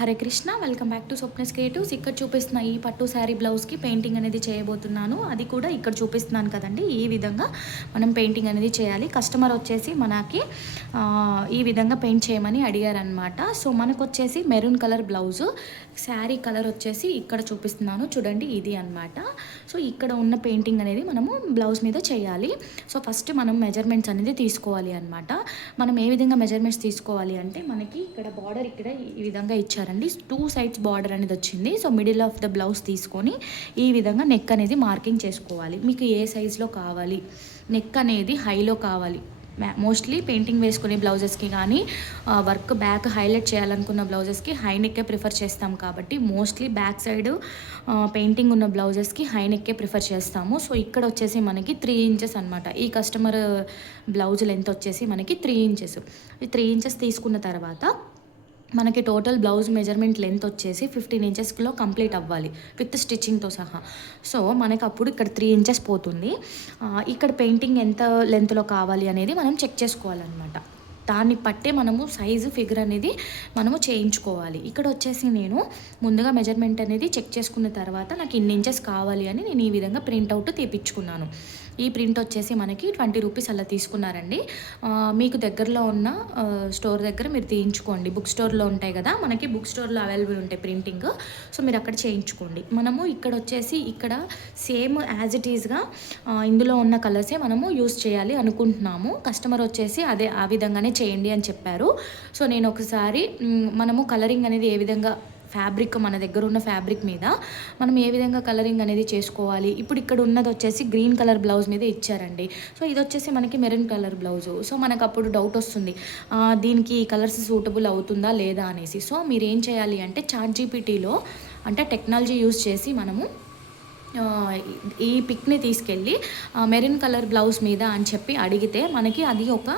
Hare Krishna, welcome back to Swapna's creatives. ఇక్కడ చూపిస్తున్న ఈ పట్టు శారీ బ్లౌజ్కి పెయింటింగ్ అనేది చేయబోతున్నాను. అది కూడా ఇక్కడ చూపిస్తున్నాను కదండి. ఈ విధంగా మనం పెయింటింగ్ అనేది చేయాలి. కస్టమర్ వచ్చేసి మనకి ఈ విధంగా పెయింట్ చేయమని అడిగారనమాట. సో మనకు వచ్చేసి maroon colour blouse, sari colour వచ్చేసి ఇక్కడ చూపిస్తున్నాను చూడండి, ఇది అనమాట. సో ఇక్కడ ఉన్న పెయింటింగ్ అనేది మనము బ్లౌజ్ మీద చేయాలి. సో ఫస్ట్ మనం మెజర్మెంట్స్ అనేది తీసుకోవాలి అనమాట. మనం ఏ విధంగా మెజర్మెంట్స్ తీసుకోవాలి అంటే, మనకి ఇక్కడ బార్డర్ ఇక్కడ ఈ విధంగా ఇచ్చారండి. 2 సైడ్స్ బార్డర్ అనేది వచ్చింది. So middle of the blouse తీసుకొని ఈ విధంగా నెక్ అనేది మార్కింగ్ చేసుకోవాలి. మీకు ఏ సైజులో కావాలి, నెక్ అనేది హైలో కావాలి. మోస్ట్లీ పెయింటింగ్ వేసుకునే బ్లౌజెస్కి కానీ వర్క్ బ్యాక్ హైలైట్ చేయాలనుకున్న బ్లౌజెస్కి హై నెక్కే ప్రిఫర్ చేస్తాం. కాబట్టి మోస్ట్లీ బ్యాక్ సైడ్ పెయింటింగ్ ఉన్న బ్లౌజెస్కి హై నెక్కే ప్రిఫర్ చేస్తాము. సో ఇక్కడ వచ్చేసి మనకి 3 ఇంచెస్ అనమాట. ఈ కస్టమర్ బ్లౌజ్ లెంత్ వచ్చేసి మనకి 3 ఇంచెస్. ఈ 3 ఇంచెస్ తీసుకున్న తర్వాత మనకి టోటల్ బ్లౌజ్ మెజర్మెంట్ లెంత్ వచ్చేసి 15 ఇంచెస్లో కంప్లీట్ అవ్వాలి విత్ స్టిచ్చింగ్తో సహా. సో మనకి అప్పుడు ఇక్కడ 3 ఇంచెస్ పోతుంది. ఇక్కడ పెయింటింగ్ ఎంత లెంత్లో కావాలి అనేది మనం చెక్ చేసుకోవాలన్నమాట. దాన్ని పట్టే మనము సైజు ఫిగర్ అనేది మనము చేయించుకోవాలి. ఇక్కడ వచ్చేసి నేను ముందుగా మెజర్మెంట్ అనేది చెక్ చేసుకున్న తర్వాత నాకు ఇన్ని ఇంచెస్ కావాలి అని నేను ఈ విధంగా ప్రింట్అవుట్ తీపించుకున్నాను. ఈ ప్రింట్ వచ్చేసి మనకి 20 రూపీస్ అలా తీసుకున్నారండి. మీకు దగ్గరలో ఉన్న స్టోర్ దగ్గర మీరు తీయించుకోండి. బుక్ స్టోర్లో ఉంటాయి కదా, మనకి బుక్ స్టోర్లో అవైలబుల్ ఉంటాయి ప్రింటింగ్. సో మీరు అక్కడ చేయించుకోండి. మనము ఇక్కడ వచ్చేసి ఇక్కడ సేమ్ యాజ్ ఇట్ ఈజ్గా ఇందులో ఉన్న కలర్సే మనము యూస్ చేయాలి అనుకుంటున్నాము. కస్టమర్ వచ్చేసి అదే ఆ విధంగానే చేయండి అని చెప్పారు. సో నేను ఒకసారి మనము కలరింగ్ అనేది ఏ విధంగా ఫ్యాబ్రిక్, మన దగ్గర ఉన్న ఫ్యాబ్రిక్ మీద మనం ఏ విధంగా కలరింగ్ అనేది చేసుకోవాలి. ఇప్పుడు ఇక్కడ ఉన్నది వచ్చేసి గ్రీన్ కలర్ బ్లౌజ్ మీద ఇచ్చారండి. సో ఇది వచ్చేసి మనకి మెరూన్ కలర్ బ్లౌజు. సో మనకు అప్పుడు డౌట్ వస్తుంది, దీనికి కలర్స్ సూటబుల్ అవుతుందా లేదా అనేసి. సో మీరు ఏం చేయాలి అంటే, ChatGPTలో అంటే టెక్నాలజీ యూజ్ చేసి మనము ఈ పిక్ని తీసుకెళ్ళి మెరూన్ కలర్ బ్లౌజ్ మీద అని చెప్పి అడిగితే మనకి అది ఒక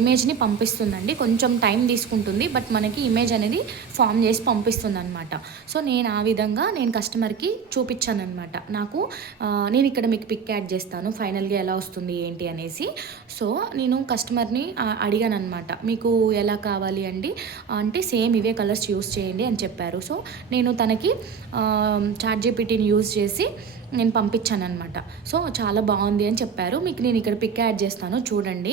ఇమేజ్ని పంపిస్తుందండి. కొంచెం టైం తీసుకుంటుంది, బట్ మనకి ఇమేజ్ అనేది ఫామ్ చేసి పంపిస్తుంది అనమాట. సో నేను ఆ విధంగా నేను కస్టమర్కి చూపించాను అనమాట. నేను ఇక్కడ మీకు పిక్ యాడ్ చేస్తాను ఫైనల్గా ఎలా వస్తుంది ఏంటి అనేసి. సో నేను కస్టమర్ని అడిగాను అనమాట, మీకు ఎలా కావాలి అండి అంటే సేమ్ ఇవే కలర్స్ యూస్ చేయండి అని చెప్పారు. సో నేను తనకి ChatGPTని యూజ్ చేసి నేను పంపించాను అనమాట. సో చాలా బాగుంది అని చెప్పారు. మీకు నేను ఇక్కడ పిక్ యాడ్ చేస్తాను చూడండి.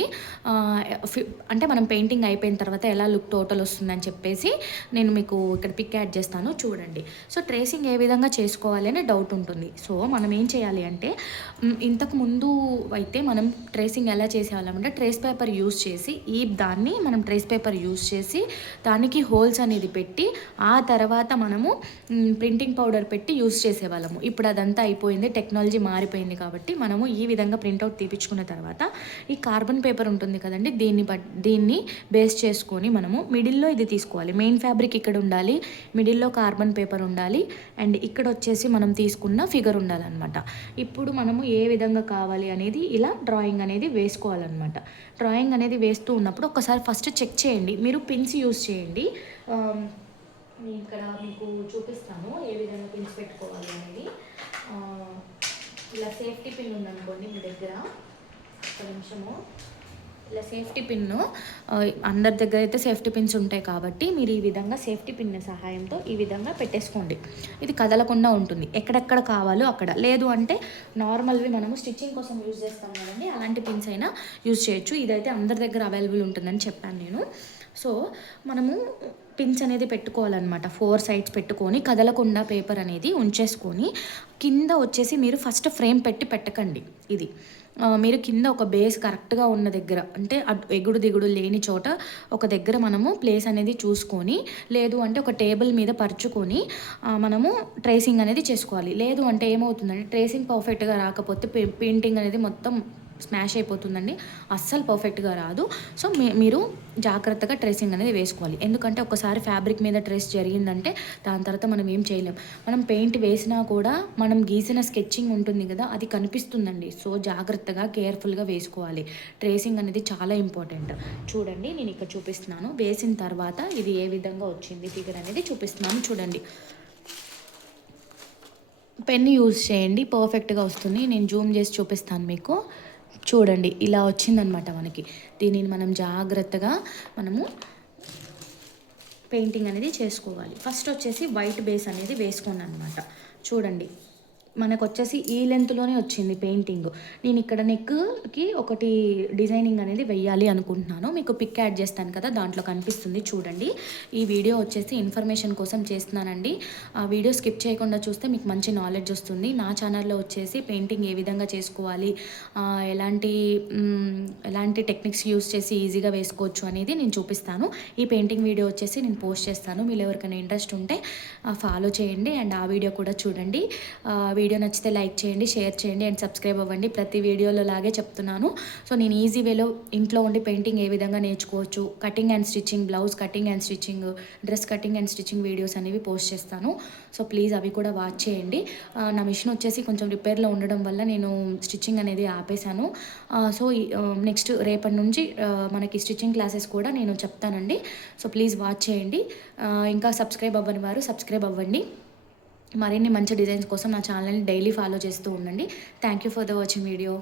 అంటే మనం పెయింటింగ్ అయిపోయిన తర్వాత ఎలా లుక్ టోటల్ వస్తుందని చెప్పేసి నేను మీకు ఇక్కడ పిక్ యాడ్ చేస్తాను చూడండి. సో ట్రేసింగ్ ఏ విధంగా చేసుకోవాలి అనే డౌట్ ఉంటుంది. సో మనం ఏం చేయాలి అంటే, ఇంతకు ముందు అయితే మనం ట్రేసింగ్ ఎలా చేసేవాళ్ళమంటే, ట్రేస్ పేపర్ యూస్ చేసి దాన్ని మనం ట్రేస్ పేపర్ యూస్ చేసి దానికి హోల్స్ అనేది పెట్టి ఆ తర్వాత మనము ప్రింటింగ్ పౌడర్ పెట్టి యూస్ చేసేవాళ్ళము. ఇప్పుడు అదంతా అయిపోయింది, టెక్నాలజీ మారిపోయింది. కాబట్టి మనము ఈ విధంగా ప్రింట్అవుట్ తీపించుకున్న తర్వాత ఈ కార్బన్ పేపర్ ఉంటుంది కదండి, దీన్ని బేస్ చేసుకొని మనము మిడిల్లో ఇది తీసుకోవాలి. మెయిన్ ఫ్యాబ్రిక్ ఇక్కడ ఉండాలి, మిడిల్లో కార్బన్ పేపర్ ఉండాలి, అండ్ ఇక్కడ వచ్చేసి మనం తీసుకున్న ఫిగర్ ఉండాలన్నమాట. ఇప్పుడు మనము ఏ విధంగా కావాలి అనేది ఇలా డ్రాయింగ్ అనేది వేసుకోవాలన్నమాట. డ్రాయింగ్ అనేది వేస్తూ ఉన్నప్పుడు ఒకసారి ఫస్ట్ చెక్ చేయండి. మీరు పిన్స్ యూస్ చేయండి. నేను ఇక్కడ మీకు చూపిస్తాను ఏ విధంగా పిన్స్ పెట్టుకోవాలి అనేది. ఇలా సేఫ్టీ పిన్ ఉందనుకోండి మీ దగ్గర, ఒక నిమిషము. ఇలా సేఫ్టీ పిన్ను అందరి దగ్గర అయితే సేఫ్టీ పిన్స్ ఉంటాయి కాబట్టి మీరు ఈ విధంగా సేఫ్టీ పిన్ సహాయంతో ఈ విధంగా పెట్టేసుకోండి. ఇది కదలకుండా ఉంటుంది, ఎక్కడెక్కడ కావాలో అక్కడ. లేదు అంటే నార్మల్వి మనము స్టిచ్చింగ్ కోసం యూజ్ చేస్తాం కదండి, అలాంటి పిన్స్ అయినా యూజ్ చేయొచ్చు. ఇదైతే అందరి దగ్గర అవైలబుల్ ఉంటుందని చెప్పాను నేను. సో మనము పిన్స్ అనేది పెట్టుకోవాలన్నమాట. 4 సైడ్స్ పెట్టుకొని కదలకుండా పేపర్ అనేది ఉంచేసుకొని కింద వచ్చేసి మీరు ఫస్ట్ ఫ్రేమ్ పెట్టకండి. ఇది మీరు కింద ఒక బేస్ కరెక్ట్గా ఉన్న దగ్గర, అంటే ఎగుడు దిగుడు లేని చోట ఒక దగ్గర మనము ప్లేస్ అనేది చూసుకొని, లేదు అంటే ఒక టేబుల్ మీద పరుచుకొని మనము ట్రేసింగ్ అనేది చేసుకోవాలి. లేదు అంటే ఏమవుతుందంటే, ట్రేసింగ్ పర్ఫెక్ట్గా రాకపోతే పెయింటింగ్ అనేది మొత్తం స్మాష్ అయిపోతుందండి, అస్సలు పర్ఫెక్ట్గా రాదు. సో మీరు జాగ్రత్తగా ట్రేసింగ్ అనేది వేసుకోవాలి. ఎందుకంటే ఒకసారి ఫ్యాబ్రిక్ మీద ట్రేస్ జరిగిందంటే దాని తర్వాత మనం ఏం చేయలేం. మనం పెయింట్ వేసినా కూడా మనం గీసిన స్కెచ్చింగ్ ఉంటుంది కదా, అది కనిపిస్తుందండి. సో జాగ్రత్తగా కేర్ఫుల్గా వేసుకోవాలి. ట్రేసింగ్ అనేది చాలా ఇంపార్టెంట్. చూడండి నేను ఇక్కడ చూపిస్తున్నాను. వేసిన తర్వాత ఇది ఏ విధంగా వచ్చింది ఫిగర్ అనేది చూపిస్తున్నాను చూడండి. పెన్ యూజ్ చేయండి, పర్ఫెక్ట్గా వస్తుంది. నేను జూమ్ చేసి చూపిస్తాను మీకు. చూడండి ఇలా వచ్చిందనమాట మనకి. దీనిని మనం జాగ్రత్తగా మనము పెయింటింగ్ అనేది చేసుకోవాలి. ఫస్ట్ వచ్చేసి వైట్ బేస్ అనేది వేసుకోండి అనమాట. చూడండి మనకు వచ్చేసి ఈ లెంత్లోనే వచ్చింది పెయింటింగ్. నేను ఇక్కడ నెక్కి ఒకటి డిజైనింగ్ అనేది వెయ్యాలి అనుకుంటున్నాను. మీకు పిక్ యాడ్ చేస్తాను కదా, దాంట్లో కనిపిస్తుంది చూడండి. ఈ వీడియో వచ్చేసి ఇన్ఫర్మేషన్ కోసం చేస్తున్నానండి. ఆ వీడియో స్కిప్ చేయకుండా చూస్తే మీకు మంచి నాలెడ్జ్ వస్తుంది. నా ఛానల్లో వచ్చేసి పెయింటింగ్ ఏ విధంగా చేసుకోవాలి, ఎలాంటి ఎలాంటి టెక్నిక్స్ యూస్ చేసి ఈజీగా వేసుకోవచ్చు అనేది నేను చూపిస్తాను. ఈ పెయింటింగ్ వీడియో వచ్చేసి నేను పోస్ట్ చేస్తాను. మీరు ఎవరికైనా ఇంట్రెస్ట్ ఉంటే ఫాలో చేయండి అండ్ ఆ వీడియో కూడా చూడండి. వీడియో నచ్చితే లైక్ చేయండి, షేర్ చేయండి అండ్ సబ్స్క్రైబ్ అవ్వండి. ప్రతి వీడియోలో లాగే చెప్తున్నాను. సో నేను ఈజీ వేలో ఇంట్లో ఉండి పెయింటింగ్ ఏ విధంగా నేర్చుకోవచ్చు, cutting and stitching, blouse cutting and stitching, dress cutting and stitching videos అనేవి పోస్ట్ చేస్తాను. సో ప్లీజ్ అవి కూడా వాచ్ చేయండి. నా మిషన్ వచ్చేసి కొంచెం రిపేర్లో ఉండడం వల్ల నేను స్టిచ్చింగ్ అనేది ఆపేశాను. సో నెక్స్ట్ రేపటి నుంచి మనకి స్టిచ్చింగ్ క్లాసెస్ కూడా నేను చెప్తానండి. సో ప్లీజ్ వాచ్ చేయండి. ఇంకా సబ్స్క్రైబ్ అవ్వని వారు సబ్స్క్రైబ్ అవ్వండి. మరిన్ని మంచి డిజైన్స్ కోసం నా ఛానల్ని డైలీ ఫాలో చేస్తూ ఉండండి. Thank you for the watching video.